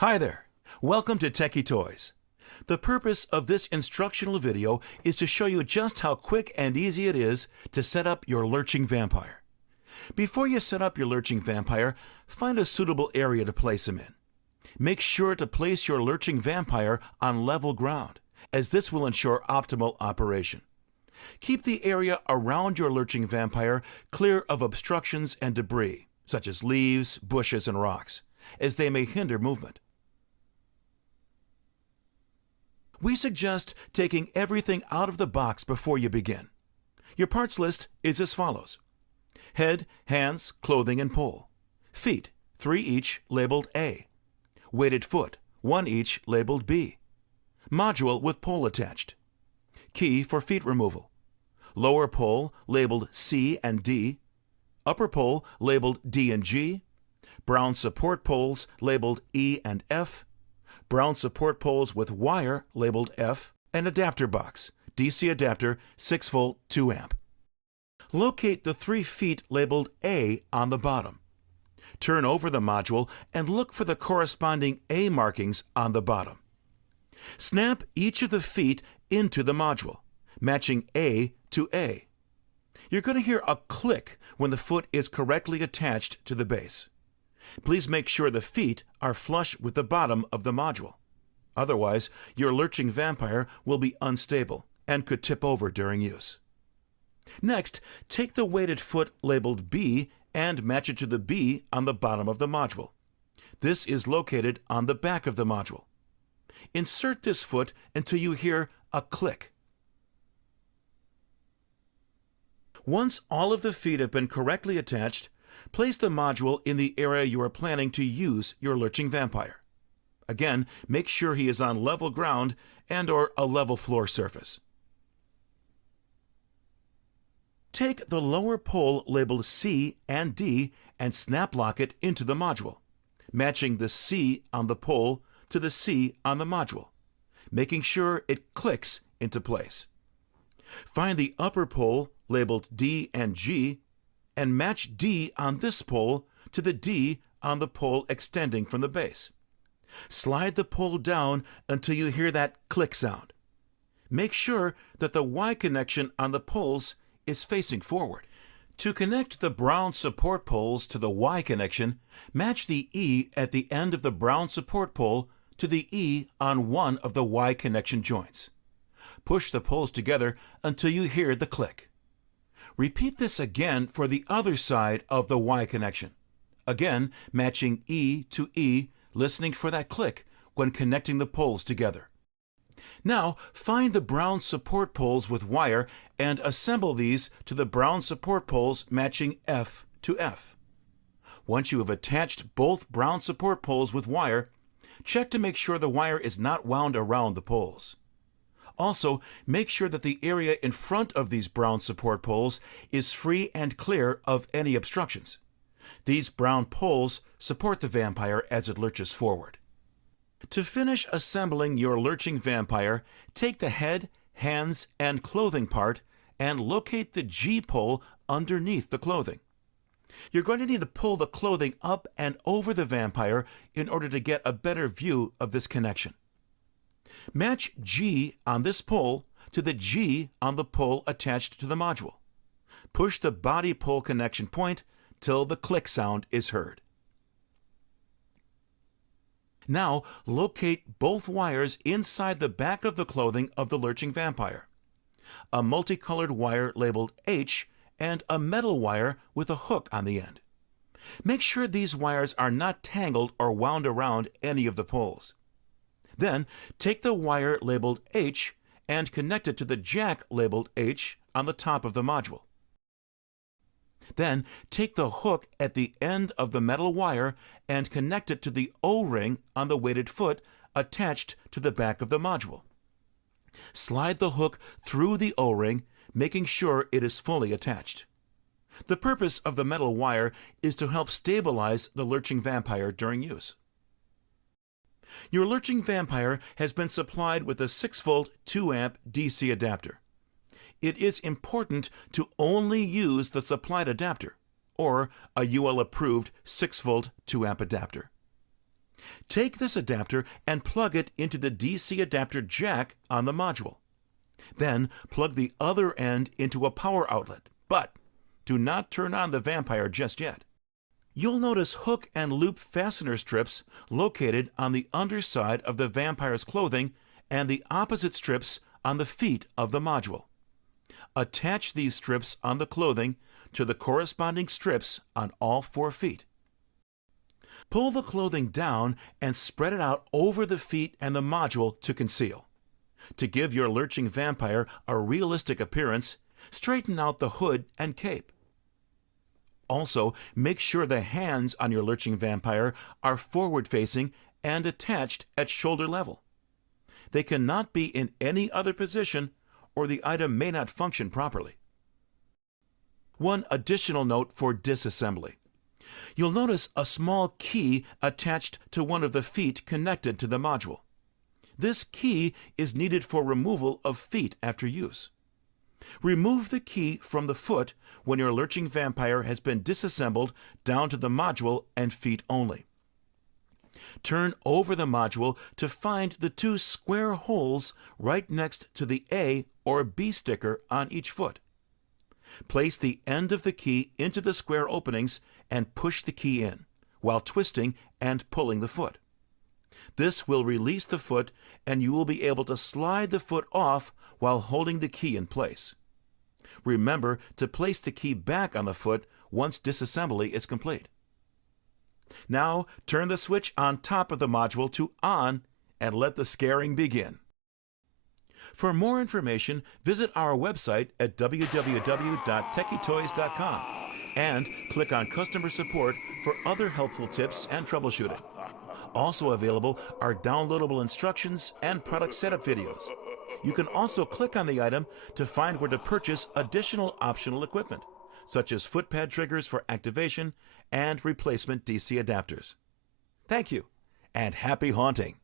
Hi there. Welcome to Tekky Toys. The purpose of this instructional video is to show you just how quick and easy it is to set up your lurching vampire. Before you set up your lurching vampire, find a suitable area to place him in. Make sure to place your lurching vampire on level ground, as this will ensure optimal operation. Keep the area around your lurching vampire clear of obstructions and debris, such as leaves, bushes, and rocks, as they may hinder movement. We suggest taking everything out of the box before you begin. Your parts list is as follows: head, hands, clothing, and pole. Feet, 3 each, labeled A. Weighted foot, 1 each, labeled B. Module with pole attached. Key for feet removal. Lower pole labeled C and D. Upper pole labeled D and G. Brown support poles labeled E and F. Brown support poles with wire labeled F, and adapter box, DC adapter, 6-volt, 2-amp. Locate the 3 feet labeled A on the bottom. Turn over the module and look for the corresponding A markings on the bottom. Snap each of the feet into the module, matching A to A. You're going to hear a click when the foot is correctly attached to the base. Please make sure the feet are flush with the bottom of the module. Otherwise, your lurching vampire will be unstable and could tip over during use. Next, take the weighted foot labeled B and match it to the B on the bottom of the module. This is located on the back of the module. Insert this foot until you hear a click. Once all of the feet have been correctly attached, place the module in the area you are planning to use your lurching vampire. Again, make sure he is on level ground and/or a level floor surface. Take the lower pole labeled C and D and snap lock it into the module, matching the C on the pole to the C on the module, making sure it clicks into place. Find the upper pole labeled D and G and match D on this pole to the D on the pole extending from the base. Slide the pole down until you hear that click sound. Make sure that the Y connection on the poles is facing forward. To connect the brown support poles to the Y connection, match the E at the end of the brown support pole to the E on one of the Y connection joints. Push the poles together until you hear the click. Repeat this again for the other side of the Y connection. Again, matching E to E, listening for that click when connecting the poles together. Now, find the brown support poles with wire and assemble these to the brown support poles matching F to F. Once you have attached both brown support poles with wire, check to make sure the wire is not wound around the poles. Also, make sure that the area in front of these brown support poles is free and clear of any obstructions. These brown poles support the vampire as it lurches forward. To finish assembling your lurching vampire, take the head, hands, and clothing part and locate the G pole underneath the clothing. You're going to need to pull the clothing up and over the vampire in order to get a better view of this connection. Match G on this pole to the G on the pole attached to the module. Push the body pole connection point till the click sound is heard. Now locate both wires inside the back of the clothing of the lurching vampire. A multicolored wire labeled H and a metal wire with a hook on the end. Make sure these wires are not tangled or wound around any of the poles. Then, take the wire labeled H and connect it to the jack labeled H on the top of the module. Then, take the hook at the end of the metal wire and connect it to the O-ring on the weighted foot attached to the back of the module. Slide the hook through the O-ring, making sure it is fully attached. The purpose of the metal wire is to help stabilize the lurching vampire during use. Your lurching vampire has been supplied with a 6-volt, 2-amp DC adapter. It is important to only use the supplied adapter, or a UL-approved 6-volt, 2-amp adapter. Take this adapter and plug it into the DC adapter jack on the module. Then plug the other end into a power outlet, but do not turn on the vampire just yet. You'll notice hook and loop fastener strips located on the underside of the vampire's clothing and the opposite strips on the feet of the module. Attach these strips on the clothing to the corresponding strips on all 4 feet. Pull the clothing down and spread it out over the feet and the module to conceal. To give your lurching vampire a realistic appearance, straighten out the hood and cape. Also, make sure the hands on your lurching vampire are forward-facing and attached at shoulder level. They cannot be in any other position or the item may not function properly. One additional note for disassembly. You'll notice a small key attached to one of the feet connected to the module. This key is needed for removal of feet after use. Remove the key from the foot when your lurching vampire has been disassembled down to the module and feet only. Turn over the module to find the 2 square holes right next to the A or B sticker on each foot. Place the end of the key into the square openings and push the key in, while twisting and pulling the foot. This will release the foot and you will be able to slide the foot off while holding the key in place. Remember to place the key back on the foot once disassembly is complete. Now turn the switch on top of the module to on and let the scaring begin. For more information, visit our website at www.tekkytoys.com and click on Customer Support for other helpful tips and troubleshooting. Also available are downloadable instructions and product setup videos. You can also click on the item to find where to purchase additional optional equipment, such as footpad triggers for activation and replacement DC adapters. Thank you, and happy haunting!